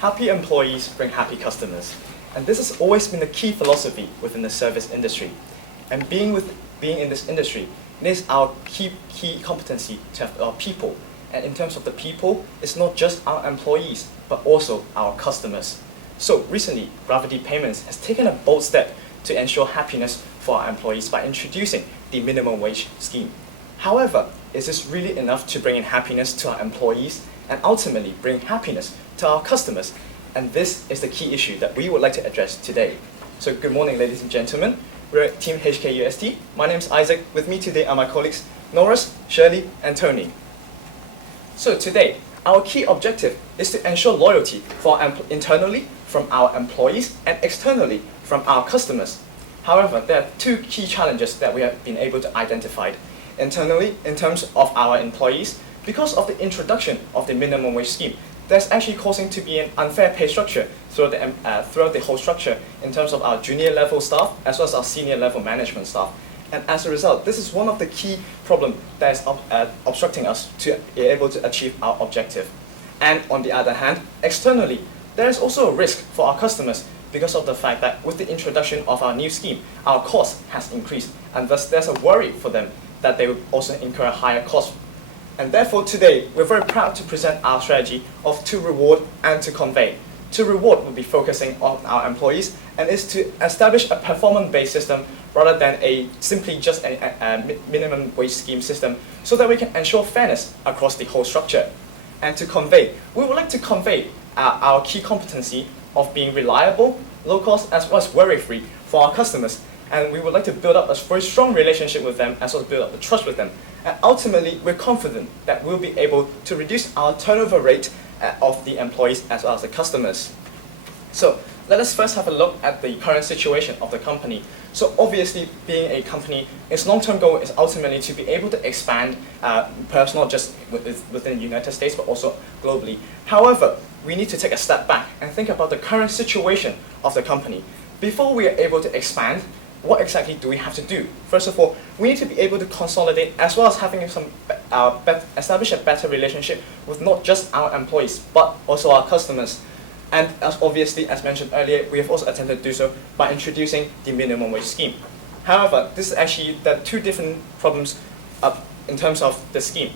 Happy employees bring happy customers. And this has always been the key philosophy within the service industry. And being in this industry, it is our key competency to have our people. And in terms of the people, it's not just our employees, but also our customers. So recently, Gravity Payments has taken a bold step to ensure happiness for our employees by introducing the minimum wage scheme. However, is this really enough to bring in happiness to our employees and ultimately bring happiness to our customers? And this is the key issue that we would like to address today. So good morning, ladies and gentlemen. We're at Team HKU. My name is Isaac. With me today are my colleagues Norris, Shirley, and Tony. So today, our key objective is to ensure loyalty for internally from our employees and externally from our customers. However, there are two key challenges that we have been able to identify. Internally, in terms of our employees, because of the introduction of the minimum wage scheme, there's actually causing to be an unfair pay structure throughout the whole structure in terms of our junior level staff as well as our senior level management staff. And as a result, this is one of the key problems that is obstructing us to be able to achieve our objective. And on the other hand, externally, there is also a risk for our customers because of the fact that with the introduction of our new scheme, our cost has increased, and thus there's a worry for them that they will also incur a higher cost. And therefore today, we're very proud to present our strategy of to reward and to convey. To reward will be focusing on our employees and is to establish a performance-based system rather than simply just a minimum wage scheme system so that we can ensure fairness across the whole structure. And to convey, we would like to convey our key competency of being reliable, low cost, as well as worry-free for our customers. And we would like to build up a very strong relationship with them as well as build up the trust with them. And ultimately, we're confident that we'll be able to reduce our turnover rate of the employees as well as the customers. So let us first have a look at the current situation of the company. So obviously, being a company, its long-term goal is ultimately to be able to expand perhaps not just within the United States, but also globally. However, we need to take a step back and think about the current situation of the company. Before we are able to expand, what exactly do we have to do? First of all, we need to be able to consolidate as well as having establish a better relationship with not just our employees, but also our customers. And obviously, as mentioned earlier, we have also attempted to do so by introducing the minimum wage scheme. However, this is actually the two different problems in terms of the scheme.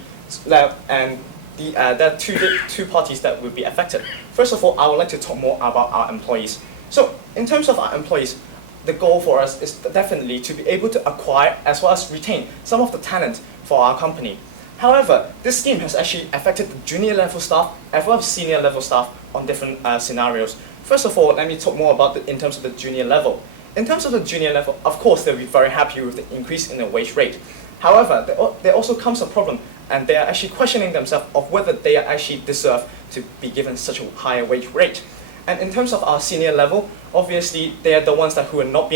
And there are two parties that will be affected. First of all, I would like to talk more about our employees. So in terms of our employees, the goal for us is definitely to be able to acquire as well as retain some of the talent for our company. However, this scheme has actually affected the junior level staff as well as senior level staff on different scenarios. First of all, let me talk more about in terms of the junior level. In terms of the junior level, of course, they'll be very happy with the increase in the wage rate. However, there also comes a problem, and they are actually questioning themselves of whether they actually deserve to be given such a higher wage rate. And in terms of our senior level, obviously they are the ones who are not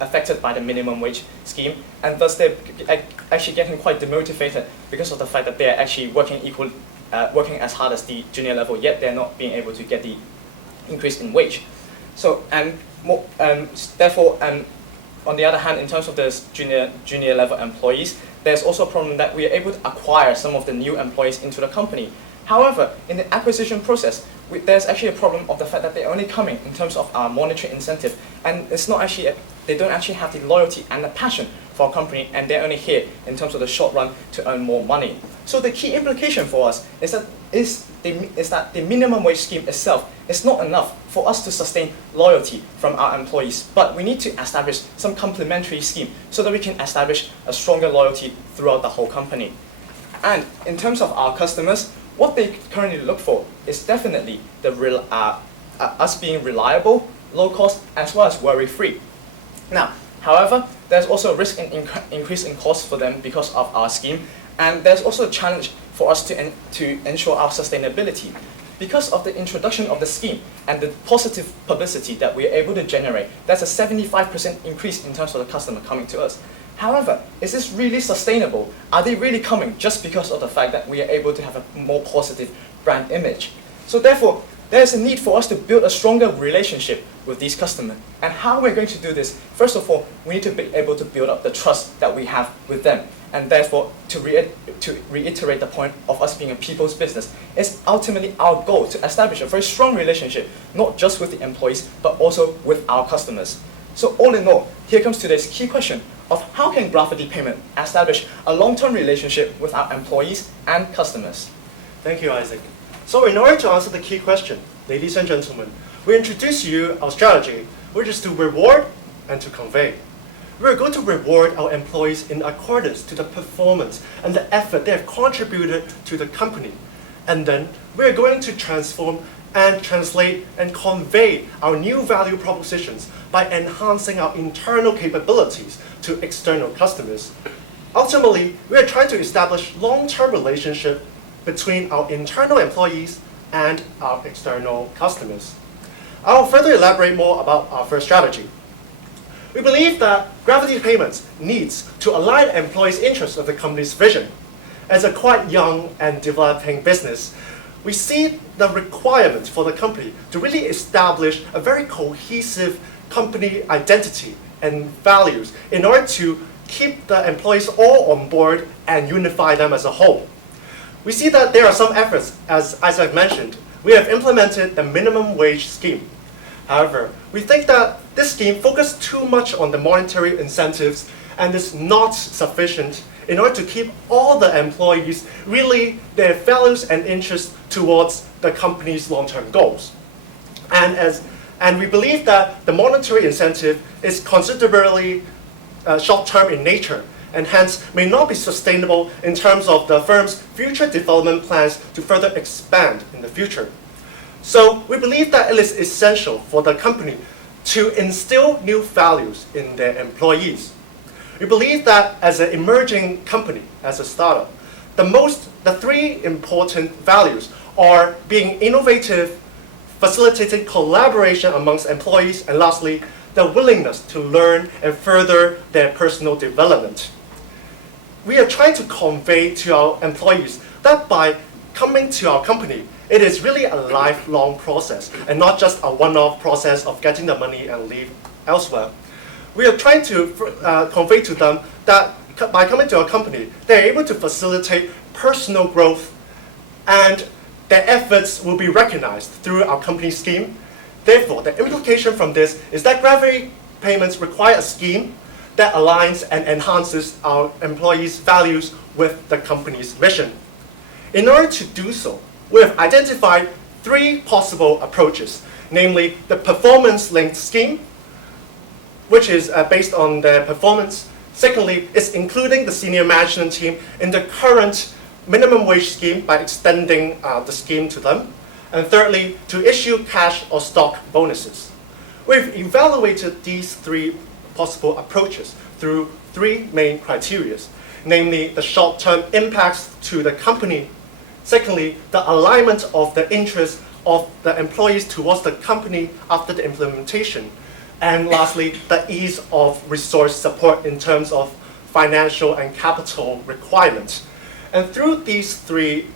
affected by the minimum wage scheme, and thus they're actually getting quite demotivated because of the fact that they are actually working as hard as the junior level, yet they're not being able to get the increase in wage. So therefore, on the other hand, in terms of the junior level employees, there's also a problem that we are able to acquire some of the new employees into the company. However, in the acquisition process, there's actually a problem of the fact that they're only coming in terms of our monetary incentive, and it's not actually they don't actually have the loyalty and the passion for our company, and they're only here in terms of the short run to earn more money. So the key implication for us is that the minimum wage scheme itself is not enough for us to sustain loyalty from our employees, but we need to establish some complementary scheme so that we can establish a stronger loyalty throughout the whole company. And in terms of our customers, what they currently look for is definitely us being reliable, low cost, as well as worry-free. Now, however, there's also a risk in increase in cost for them because of our scheme, and there's also a challenge for us to ensure our sustainability. Because of the introduction of the scheme and the positive publicity that we are able to generate, that's a 75% increase in terms of the customer coming to us. However, is this really sustainable? Are they really coming just because of the fact that we are able to have a more positive brand image? So therefore, there is a need for us to build a stronger relationship with these customers. And how we're going to do this, first of all, we need to be able to build up the trust that we have with them. And therefore, to reiterate the point of us being a people's business, it's ultimately our goal to establish a very strong relationship, not just with the employees, but also with our customers. So all in all, here comes today's key question of how can Graffiti Payment establish a long-term relationship with our employees and customers? Thank you, Isaac. So in order to answer the key question, ladies and gentlemen, we introduce to you our strategy, which is to reward and to convey. We're going to reward our employees in accordance to the performance and the effort they have contributed to the company. And then we're going to transform and translate and convey our new value propositions by enhancing our internal capabilities to external customers. Ultimately, we are trying to establish long-term relationship between our internal employees and our external customers. I'll further elaborate more about our first strategy. We believe that Graffiti Payments needs to align employees' interests with the company's vision. As a quite young and developing business, we see the requirement for the company to really establish a very cohesive company identity and values in order to keep the employees all on board and unify them as a whole. We see that there are some efforts, as I've mentioned. We have implemented the minimum wage scheme. However, we think that this scheme focuses too much on the monetary incentives and is not sufficient in order to keep all the employees really their values and interests towards the company's long-term goals. And we believe that the monetary incentive is considerably short-term in nature and hence may not be sustainable in terms of the firm's future development plans to further expand in the future. So we believe that it is essential for the company to instill new values in their employees. We believe that as an emerging company, as a startup, the three important values are being innovative, facilitating collaboration amongst employees, and lastly, the willingness to learn and further their personal development. We are trying to convey to our employees that by coming to our company, it is really a lifelong process and not just a one-off process of getting the money and leave elsewhere. We are trying to convey to them that by coming to our company, they're able to facilitate personal growth and their efforts will be recognized through our company scheme. Therefore, the implication from this is that Graffiti Payments require a scheme that aligns and enhances our employees' values with the company's mission. In order to do so, we have identified three possible approaches, namely the performance-linked scheme, which is based on their performance. Secondly, it's including the senior management team in the current minimum wage scheme by extending the scheme to them. And thirdly, to issue cash or stock bonuses. We've evaluated these three possible approaches through three main criteria, namely the short-term impacts to the company. Secondly, the alignment of the interests of the employees towards the company after the implementation. And lastly, the ease of resource support in terms of financial and capital requirements. And through these three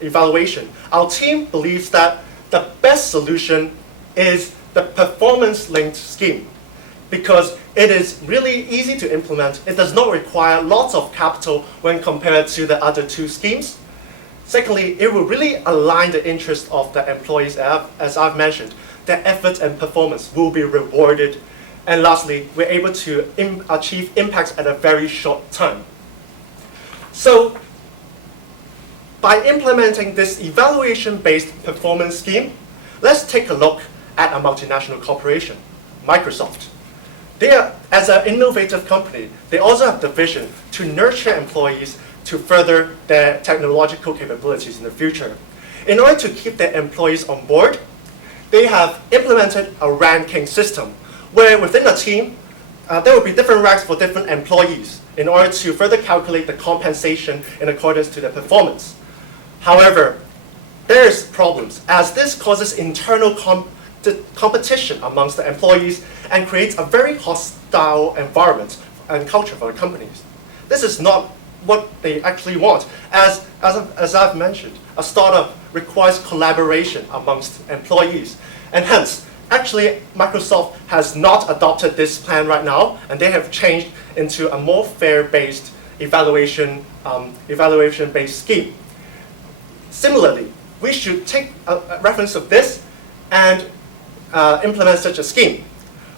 evaluations, our team believes that the best solution is the performance-linked scheme because it is really easy to implement. It does not require lots of capital when compared to the other two schemes. Secondly, it will really align the interests of the employees, as I've mentioned. Their efforts and performance will be rewarded. And lastly, we're able to achieve impacts at a very short time. So, by implementing this evaluation-based performance scheme, let's take a look at a multinational corporation, Microsoft. They are, as an innovative company, they also have the vision to nurture employees to further their technological capabilities in the future. In order to keep their employees on board, they have implemented a ranking system where within a team, there will be different ranks for different employees in order to further calculate the compensation in accordance to their performance. However, there's problems as this causes internal competition amongst the employees and creates a very hostile environment and culture for the companies. This is not what they actually want. As I've mentioned, a startup requires collaboration amongst employees. And hence, actually, Microsoft has not adopted this plan right now, and they have changed into a more fair-based evaluation-based scheme. Similarly, we should take a reference of this and implement such a scheme.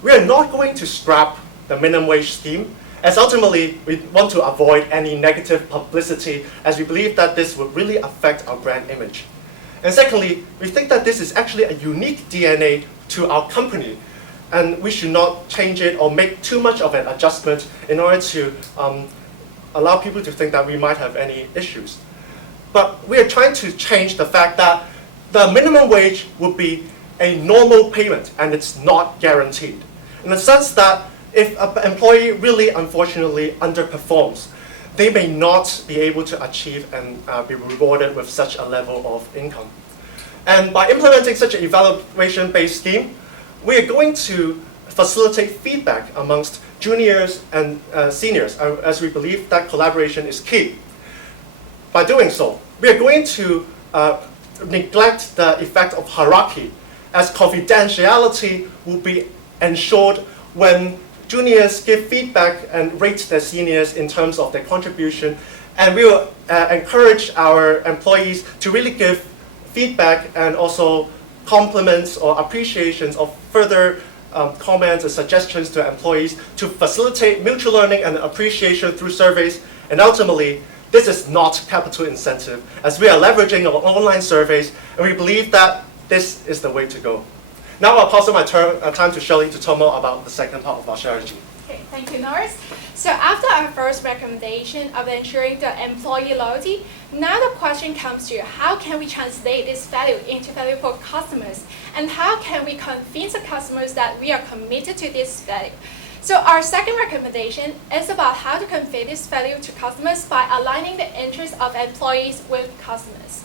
We are not going to scrap the minimum wage scheme, as ultimately we want to avoid any negative publicity, as we believe that this would really affect our brand image. And secondly, we think that this is actually a unique DNA to our company, and we should not change it or make too much of an adjustment in order to allow people to think that we might have any issues. But we are trying to change the fact that the minimum wage would be a normal payment and it's not guaranteed. In the sense that if an employee really unfortunately underperforms, they may not be able to achieve and be rewarded with such a level of income. And by implementing such an evaluation-based scheme, we are going to facilitate feedback amongst juniors and seniors, as we believe that collaboration is key. By doing so, we are going to neglect the effect of hierarchy, as confidentiality will be ensured when juniors give feedback and rate their seniors in terms of their contribution, and we will encourage our employees to really give feedback and also compliments or appreciations of further comments and suggestions to employees to facilitate mutual learning and appreciation through surveys. And ultimately, this is not capital incentive, as we are leveraging our online surveys, and we believe that this is the way to go. Now I'll pass on my time to Shirley to talk more about the second part of our strategy. Okay, thank you, Norris. So after our first recommendation of ensuring the employee loyalty, now the question comes to how can we translate this value into value for customers, and how can we convince the customers that we are committed to this value. So our second recommendation is about how to convey this value to customers by aligning the interests of employees with customers.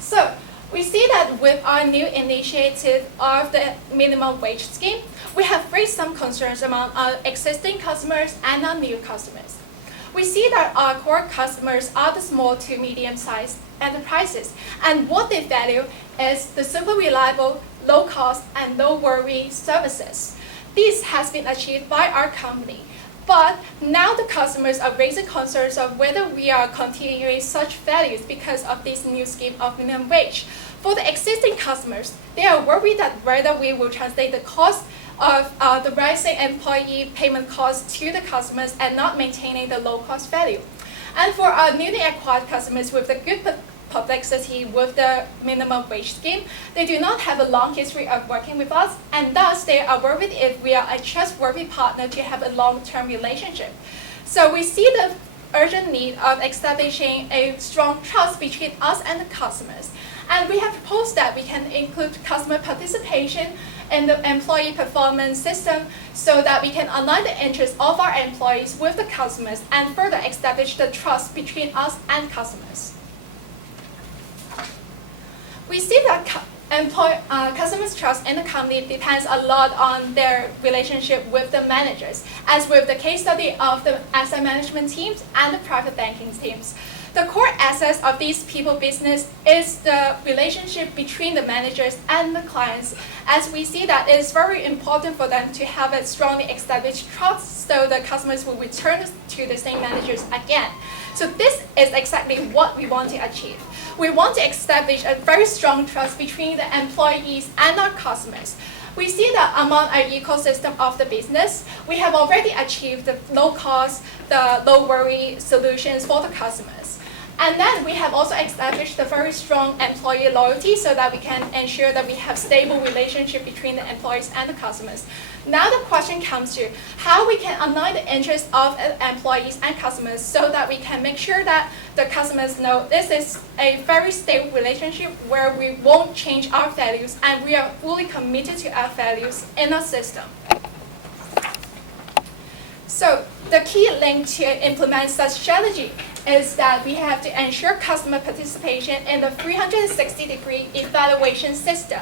So we see that with our new initiative of the minimum wage scheme, we have raised some concerns among our existing customers and our new customers. We see that our core customers are the small to medium-sized enterprises, and what they value is the simple, reliable, low-cost, and low-worry services. This has been achieved by our company, but now the customers are raising concerns of whether we are continuing such values because of this new scheme of minimum wage. For the existing customers, they are worried that whether we will translate the cost of the rising employee payment costs to the customers and not maintaining the low-cost value. And for our newly acquired customers with the good publicity with the minimum wage scheme, they do not have a long history of working with us, and thus they are worried if we are a trustworthy partner to have a long-term relationship. So we see the urgent need of establishing a strong trust between us and the customers. And we have proposed that we can include customer participation in the employee performance system so that we can align the interests of our employees with the customers and further establish the trust between us and customers. We see that customers' trust in the company depends a lot on their relationship with the managers, as with the case study of the asset management teams and the private banking teams. The core assets of these people business is the relationship between the managers and the clients, as we see that it is very important for them to have a strongly established trust so the customers will return to the same managers again. So this is exactly what we want to achieve. We want to establish a very strong trust between the employees and our customers. We see that among our ecosystem of the business, we have already achieved the low cost, the low worry solutions for the customers. And then we have also established a very strong employee loyalty so that we can ensure that we have stable relationship between the employees and the customers. Now the question comes to how we can align the interests of employees and customers so that we can make sure that the customers know this is a very stable relationship where we won't change our values and we are fully committed to our values in our system. So the key link to implement such strategy is that we have to ensure customer participation in the 360-degree evaluation system.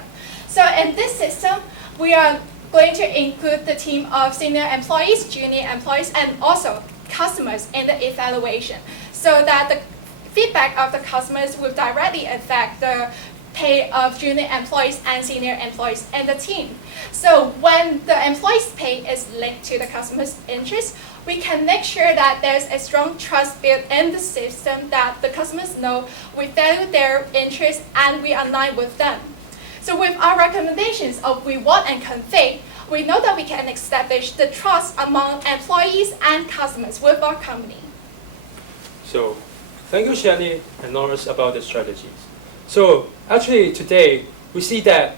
So in this system, we are going to include the team of senior employees, junior employees, and also customers in the evaluation so that the feedback of the customers will directly affect the pay of junior employees and senior employees in the team. So when the employee's pay is linked to the customer's interest, we can make sure that there's a strong trust built in the system that the customers know we value their interests and we align with them. So with our recommendations of reward and convey, we know that we can establish the trust among employees and customers with our company. So thank you, Shelley and Norris, about the strategies. So actually today, we see that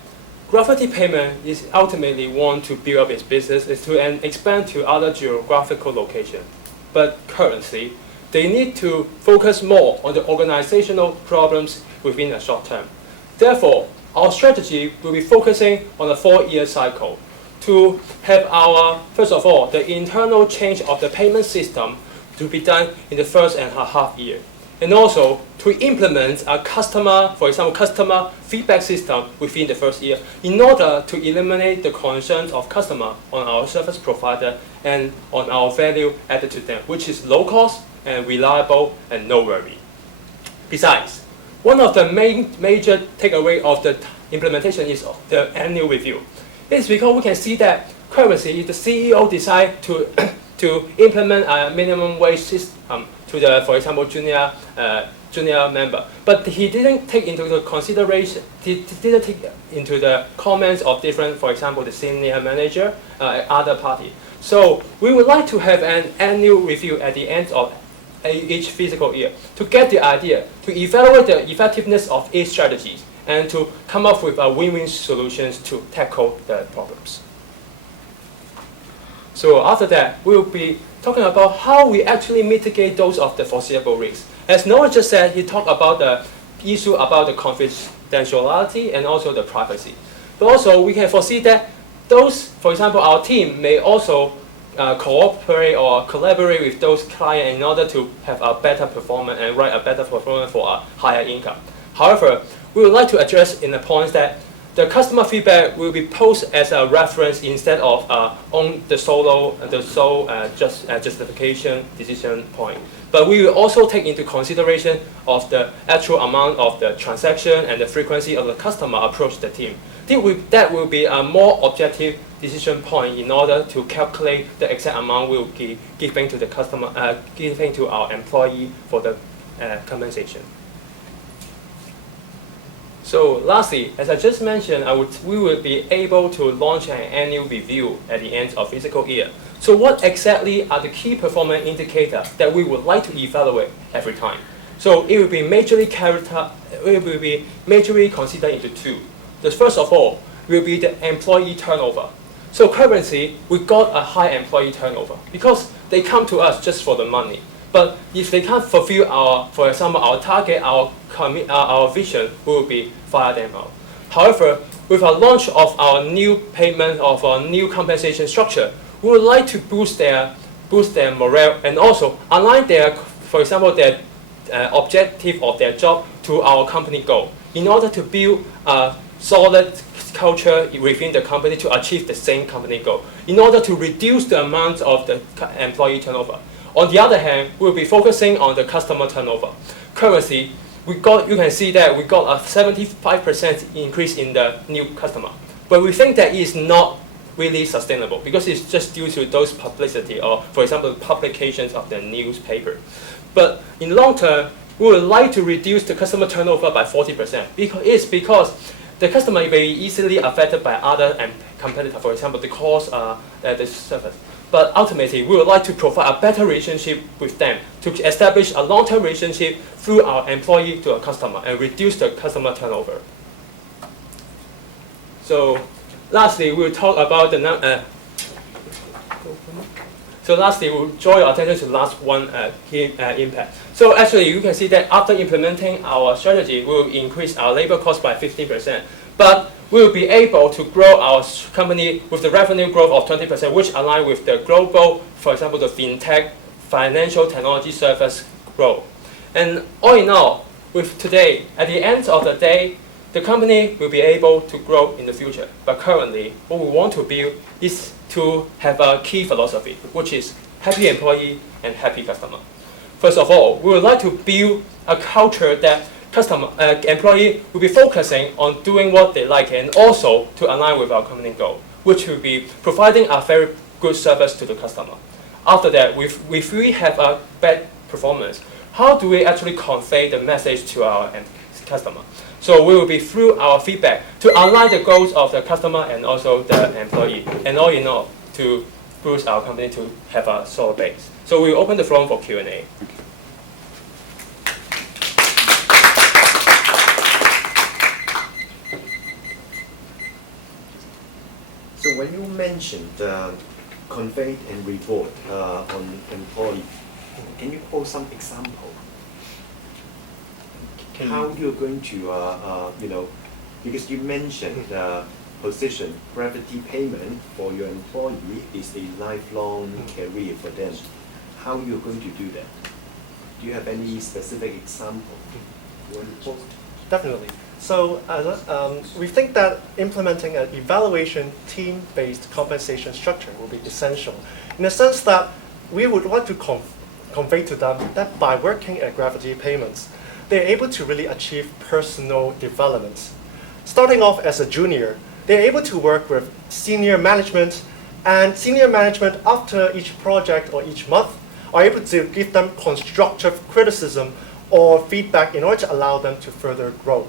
Gravity Payment is ultimately want to build up its business is to expand to other geographical locations. But currently, they need to focus more on the organizational problems within a short term. Therefore, our strategy will be focusing on a 4-year cycle to have our, first of all, the internal change of the payment system to be done in the first and a half year. And also to implement a customer, for example, customer feedback system within the first year in order to eliminate the concerns of customer on our service provider and on our value added to them, which is low cost and reliable and no worry. Besides, one of the major takeaway of the implementation is the annual review. It's because we can see that currently the CEO decide to implement a minimum wage system to the, for example, junior member, but he didn't take into the consideration, he didn't take into the comments of different, for example, the senior manager, other party. So we would like to have an annual review at the end of each fiscal year to get the idea, to evaluate the effectiveness of each strategies, and to come up with a win-win solutions to tackle the problems. So after that, we'll be talking about how we actually mitigate those of the foreseeable risks. As Noah just said, he talked about the issue about the confidentiality and also the privacy. But also, we can foresee that those, for example, our team may also cooperate or collaborate with those clients in order to have a better performance and write a better performance for a higher income. However, we would like to address in the points that the customer feedback will be posted as a reference instead of on the sole justification decision point. But we will also take into consideration of the actual amount of the transaction and the frequency of the customer approach the team. That will be a more objective decision point in order to calculate the exact amount we'll be giving to the customer, giving to our employee for the compensation. So lastly, as I just mentioned, we will be able to launch an annual review at the end of fiscal year. So what exactly are the key performance indicators that we would like to evaluate every time? So it will be majorly considered into two. The first of all will be the employee turnover. So currently, we got a high employee turnover because they come to us just for the money. But if they can't fulfill our, for example, our target, our vision, we will be fire them out. However, with our launch of our new payment, of our new compensation structure, we would like to boost their morale and also align their, for example, their objective of their job to our company goal in order to build a solid culture within the company to achieve the same company goal, in order to reduce the amount of the employee turnover. On the other hand, we'll be focusing on the customer turnover. Currently, you can see that we got a 75% increase in the new customer. But we think that is not really sustainable because it's just due to those publicity or, for example, publications of the newspaper. But in long term, we would like to reduce the customer turnover by 40%. Because the customer may be easily affected by other competitors, for example, the cost, the service. But ultimately, we would like to provide a better relationship with them to establish a long-term relationship through our employee to a customer and reduce the customer turnover. So, lastly, we'll talk about the we'll draw your attention to the last one key impact. So actually, you can see that after implementing our strategy, we will increase our labor cost by 15%. But we will be able to grow our company with the revenue growth of 20%, which align with the global, for example, the fintech, financial technology service growth. And all in all, with today, at the end of the day, the company will be able to grow in the future. But currently, what we want to build is to have a key philosophy, which is happy employee and happy customer. First of all, we would like to build a culture that employee will be focusing on doing what they like and also to align with our company goal, which will be providing a very good service to the customer. after that, if we have a bad performance, how do we actually convey the message to our customer? So we will be through our feedback to align the goals of the customer and also the employee, and all in all, to boost our company to have a solid base. So we will open the floor for Q&A. So when you mentioned convey and reward on employee, can you quote some example? How you're going to, because you mentioned position, gravity payment for your employee is a lifelong career for them. How you're going to do that? Do you have any specific example? You want to quote? Definitely. So we think that implementing an evaluation team-based compensation structure will be essential in the sense that we would want to convey to them that by working at Gravity Payments, they're able to really achieve personal development. Starting off as a junior, they're able to work with senior management, and senior management after each project or each month are able to give them constructive criticism or feedback in order to allow them to further grow.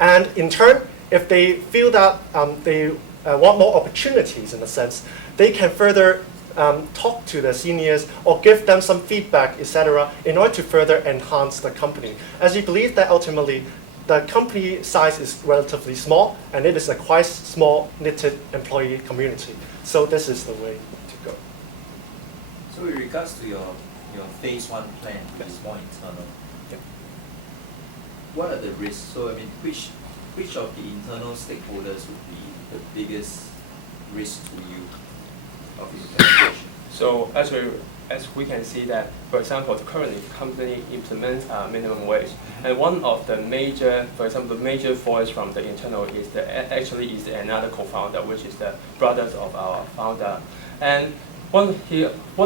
And in turn, if they feel that they want more opportunities in a sense, they can further talk to the seniors or give them some feedback, etc., in order to further enhance the company. As we believe that ultimately the company size is relatively small and it is a quite small knitted employee community. So this is the way to go. So with regards to your phase one plan, which is more internal, what are the risks? So I mean, which of the internal stakeholders would be the biggest risk to you of implementation? So actually, as we can see that, for example, currently the company implements minimum wage, and one of the major, for example, the major voice from the internal is another co-founder, which is the brothers of our founder, and one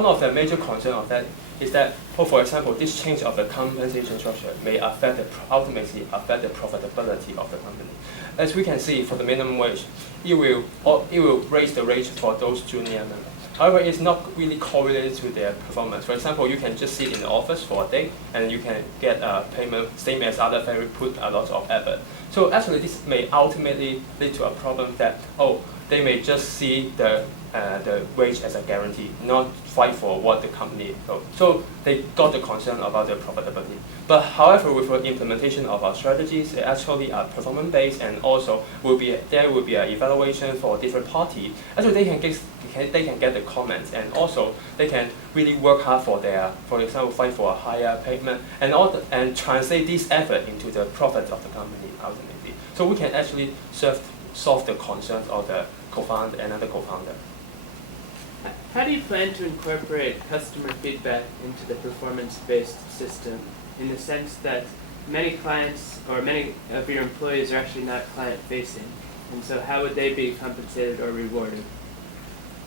of the major concerns of that is that, for example, this change of the compensation structure may ultimately affect the profitability of the company. As we can see, for the minimum wage, it will raise the rate for those junior members. However, it's not really correlated to their performance. For example, you can just sit in the office for a day and you can get a payment same as other who put a lot of effort. So actually, this may ultimately lead to a problem that, they may just see the wage as a guarantee, not fight for what the company goes. So they got the concern about the profitability. But however, with the implementation of our strategies, it actually are performance-based, and also there will be an evaluation for different parties. Actually, they can get the comments, and also they can really work hard for example, fight for a higher payment, and translate this effort into the profit of the company ultimately. So we can actually solve the concerns of the co-founder and another co-founder. How do you plan to incorporate customer feedback into the performance-based system, in the sense that many clients or many of your employees are actually not client-facing, and so how would they be compensated or rewarded?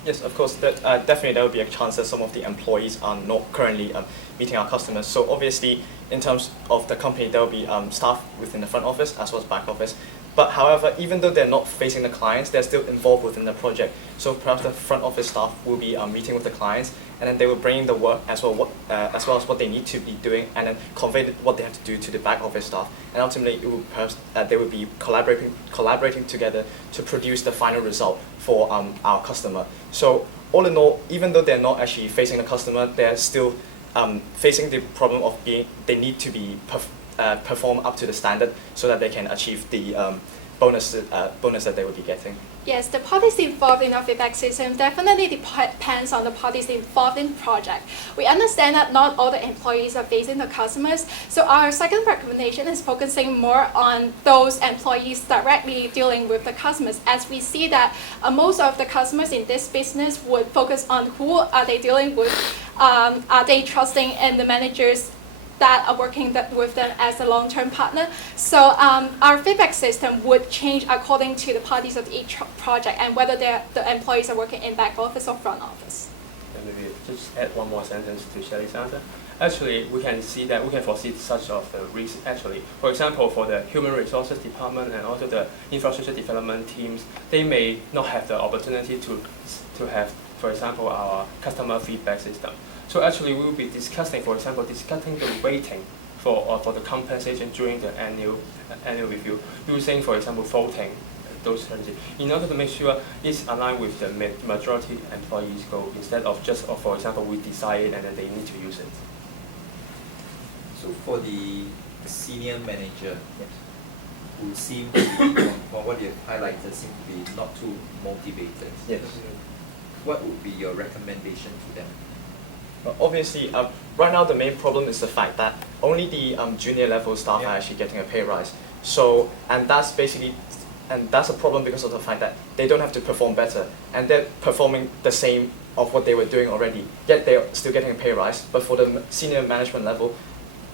Yes, of course, definitely there will be a chance that some of the employees are not currently meeting our customers. So obviously, in terms of the company, there will be staff within the front office as well as back office. But however, even though they're not facing the clients, they're still involved within the project. So perhaps the front office staff will be meeting with the clients, and then they will bring in the work as well as what they need to be doing, and then convey what they have to do to the back office staff. And ultimately, it will perhaps they will be collaborating together to produce the final result for our customer. So all in all, even though they're not actually facing the customer, they're still facing the problem of they need to be perform up to the standard so that they can achieve the bonus that they will be getting. Yes, the parties involved in our feedback system definitely depends on the parties involved in the project. We understand that not all the employees are facing the customers, so our second recommendation is focusing more on those employees directly dealing with the customers, as we see that most of the customers in this business would focus on who are they dealing with, are they trusting in the managers that are working with them as a long-term partner. So our feedback system would change according to the parties of each project and whether the employees are working in back office or front office. And maybe just add one more sentence to Shelley's answer. Actually, we can foresee such of the risks. Actually, for example, for the human resources department and also the infrastructure development teams, they may not have the opportunity to for example, our customer feedback system. So actually, we will be discussing, for example, the weighting for the compensation during the annual review, using, for example, voting those strategies, in order to make sure it's aligned with the majority employees' goal, instead of just, for example, we decide it and then they need to use it. So for the senior manager, Yes. who seem to be, from what you have highlighted, seem to be not too motivated, Yes. what would be your recommendation to them? Well, obviously, right now the main problem is the fact that only the junior level staff Yeah. are actually getting a pay rise. So, and that's a problem because of the fact that they don't have to perform better, and they're performing the same of what they were doing already. Yet they're still getting a pay rise. But for the senior management level,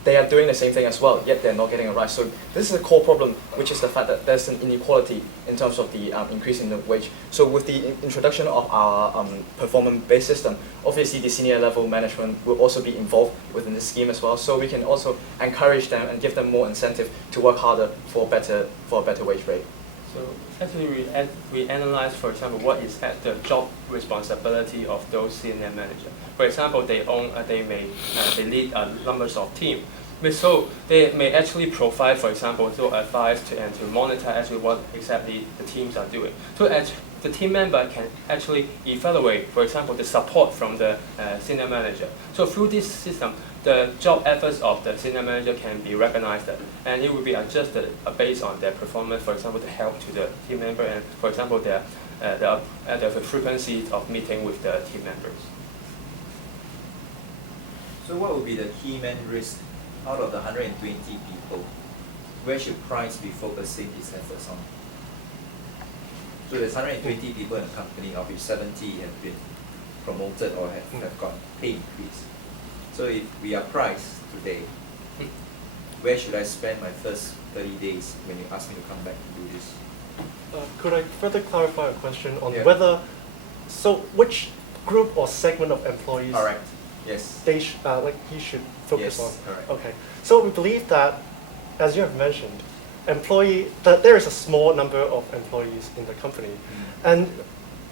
they are doing the same thing as well, yet they're not getting a rise. So this is a core problem, which is the fact that there's an inequality in terms of the increase in the wage. So with the introduction of our performance-based system, obviously the senior level management will also be involved within the scheme as well. So we can also encourage them and give them more incentive to work harder for a better wage rate. So actually, we analyze, for example, what is at the job responsibility of those senior managers. For example, they lead numbers of teams. So they may actually provide, for example, to advise and to monitor actually what exactly the teams are doing. So the team member can actually evaluate, for example, the support from the senior manager. So through this system, the job efforts of the senior manager can be recognized, and it will be adjusted based on their performance, for example, to help to the team member, and for example, the frequency of meeting with the team members. So what would be the key man risk out of the 120 people? Where should price be focusing its efforts on? So there's 120 people in the company, of which 70 have been promoted or have got pay increase. So if we are priced today, where should I spend my first 30 days when you ask me to come back to do this? Could I further clarify a question on Yeah. whether, so which group or segment of employees Correct. Yes. they he should focus Yes, on? correct. Okay, so we believe that, as you have mentioned, that there is a small number of employees in the company, and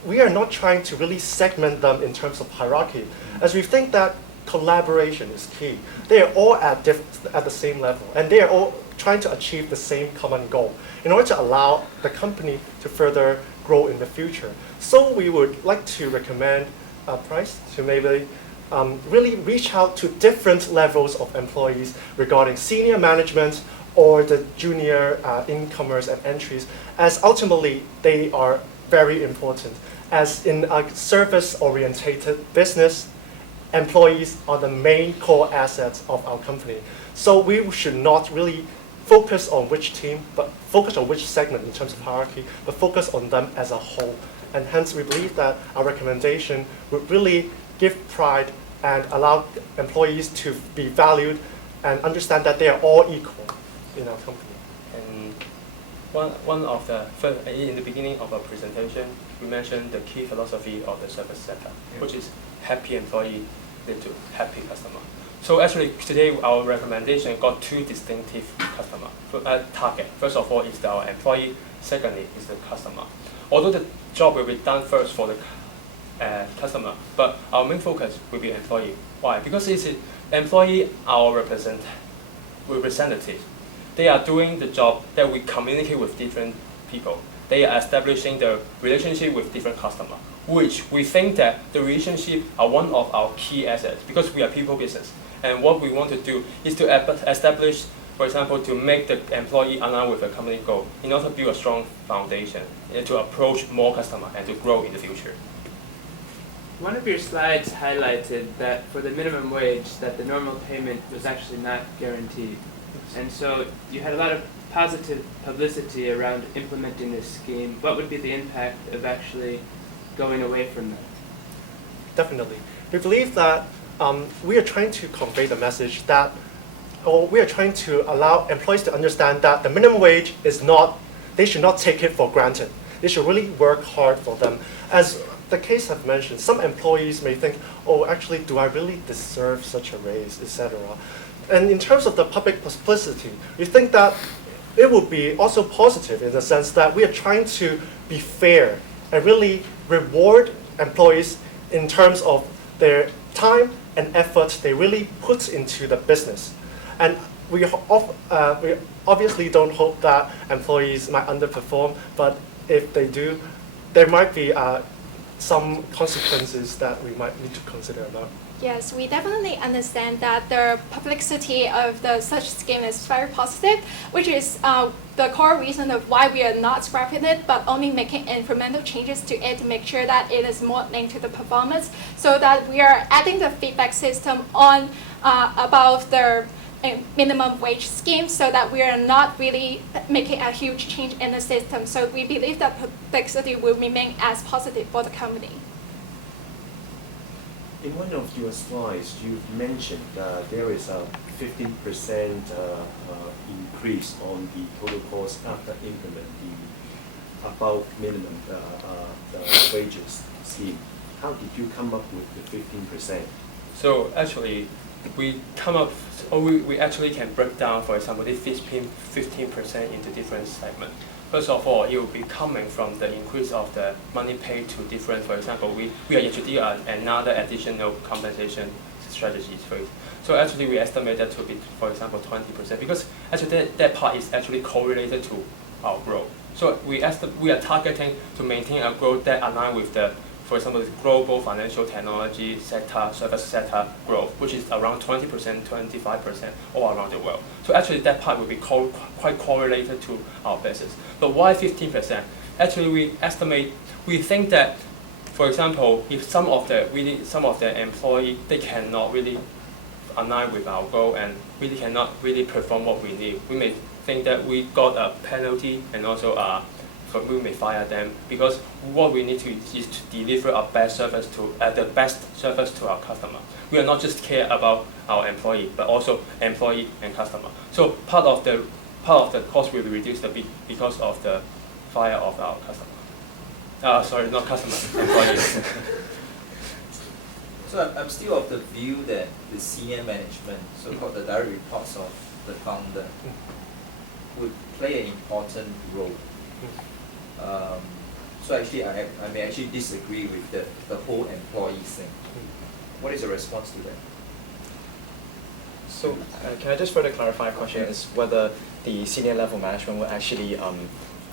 we are not trying to really segment them in terms of hierarchy, as we think that collaboration is key. They are all at the same level, and they are all trying to achieve the same common goal in order to allow the company to further grow in the future. So we would like to recommend Price to maybe really reach out to different levels of employees regarding senior management or the junior incomers and entries, as ultimately they are very important. As in a service-orientated business, employees are the main core assets of our company. So we should not really focus on which team, but focus on which segment in terms of hierarchy, but focus on them as a whole. And hence we believe that our recommendation would really give pride and allow employees to be valued and understand that they are all equal in our company. And one of the in the beginning of our presentation, we mentioned the key philosophy of the service setup, which is happy employee lead to happy customer. So actually today our recommendation got two distinctive customer target. First of all is our employee. Secondly is the customer. Although the job will be done first for the customer, but our main focus will be employee. Why? Because it's employee our representative. They are doing the job that we communicate with different people. They are establishing the relationship with different customers, which we think that the relationship are one of our key assets because we are people business. And what we want to do is to establish, for example, to make the employee align with the company goal in order to build a strong foundation and to approach more customers and to grow in the future. One of your slides highlighted that for the minimum wage that the normal payment was actually not guaranteed. And so you had a lot of positive publicity around implementing this scheme. What would be the impact of actually going away from that? Definitely. We believe that we are trying to convey the message that, or we are trying to allow employees to understand that the minimum wage is not, they should not take it for granted. They should really work hard for them. As the case I've mentioned, some employees may think, oh, actually, do I really deserve such a raise, etc. And in terms of the public publicity, we think that it would be also positive in the sense that we are trying to be fair and really reward employees in terms of their time and effort they really put into the business. And we obviously don't hope that employees might underperform, but if they do, there might be some consequences that we might need to consider about. Yes, we definitely understand that the publicity of the such scheme is very positive, which is the core reason of why we are not scrapping it, but only making incremental changes to it to make sure that it is more linked to the performance, so that we are adding the feedback system on above the minimum wage scheme, so that we are not really making a huge change in the system. So we believe that publicity will remain as positive for the company. In one of your slides, you've mentioned there is a 15% increase on the total cost after implementing the above minimum the wages scheme. How did you come up with the 15%? So actually, we come up, or we actually can break down, for example, this 15% into different segments. First of all, it will be coming from the increase of the money paid to different, for example, we are introducing another additional compensation strategies for it. So actually we estimate that to be, for example, 20%, because actually that part is actually correlated to our growth. So we are targeting to maintain a growth that align with the, for example, the global financial technology sector, service sector growth, which is around 20%, 25% all around the world. So actually that part will be quite correlated to our business. But why 15%? Actually we think that, for example, if some of the employee, they cannot really align with our goal and really cannot really perform what we need, we may think that we got a penalty, and also we may fire them, because what we need to is to deliver the best service to our customer. We are not just care about our employee, but also employee and customer. So part of the cost will be reduced a bit because of the fire of our customer. Sorry, not customer, employees. So I'm still of the view that the senior management, so-called the direct reports of the founder, would play an important role. So actually, I may actually disagree with the whole employee thing. What is your response to that? So can I just further clarify a question is whether the senior level management will actually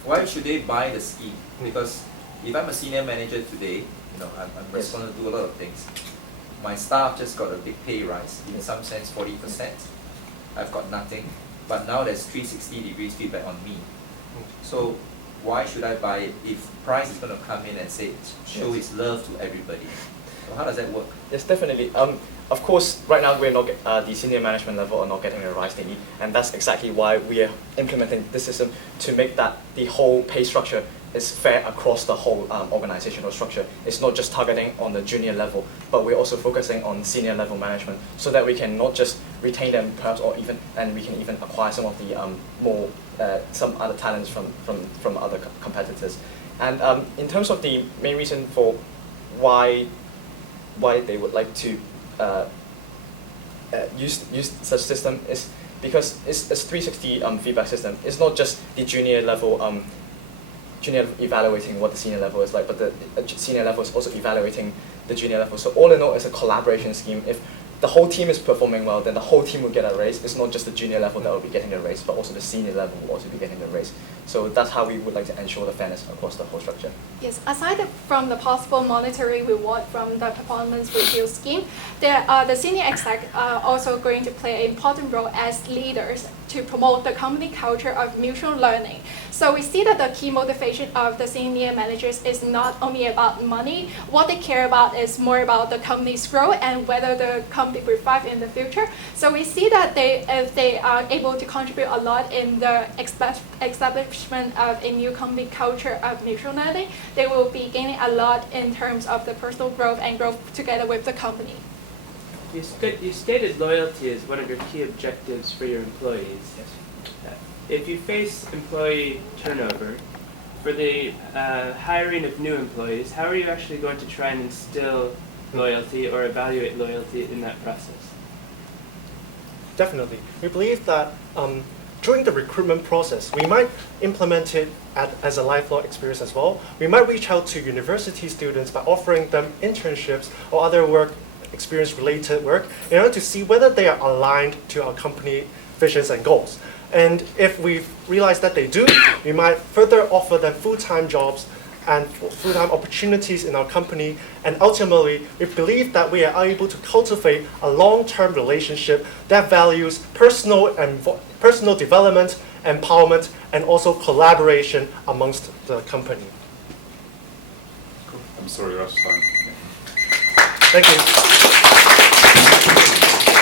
Why should they buy the scheme? Because if I'm a senior manager today, I'm responsible to do a lot of things. My staff just got a big pay rise, in some sense 40%. I've got nothing, but now there's 360 degrees feedback on me. So why should I buy it if price is going to come in and say show its love to everybody? So how does that work? Yes, definitely. Of course, right now we're not the senior management level are not getting the rise they need, and that's exactly why we are implementing this system to make that the whole pay structure is fair across the whole organizational structure. It's not just targeting on the junior level, but we're also focusing on senior level management, so that we can not just retain them perhaps, and we can even acquire some of the some other talents from other competitors. And in terms of the main reason for why they would like to use such system is because it's a 360 feedback system. It's not just the junior level evaluating what the senior level is like, but the senior level is also evaluating the junior level. So all in all, it's a collaboration scheme. If the whole team is performing well, then the whole team will get a raise. It's not just the junior level that will be getting the raise, but also the senior level will also be getting the raise. So that's how we would like to ensure the fairness across the whole structure. Yes, aside from the possible monetary reward from the performance review scheme, the senior exec are also going to play an important role as leaders to promote the company culture of mutual learning. So we see that the key motivation of the senior managers is not only about money. What they care about is more about the company's growth and whether the company will thrive in the future. So we see that if they are able to contribute a lot in the establishment of a new company culture of mutual learning, they will be gaining a lot in terms of the personal growth and growth together with the company. You stated loyalty as one of your key objectives for your employees. Yes. If you face employee turnover, for the hiring of new employees, how are you actually going to try and instill loyalty or evaluate loyalty in that process? Definitely. We believe that during the recruitment process, we might implement it as a lifelong experience as well. We might reach out to university students by offering them internships or other work experience-related work in order to see whether they are aligned to our company visions and goals. And if we realize that they do, we might further offer them full-time jobs and full-time opportunities in our company. And ultimately, we believe that we are able to cultivate a long-term relationship that values personal development, empowerment, and also collaboration amongst the company. I'm sorry, last time. Thank you.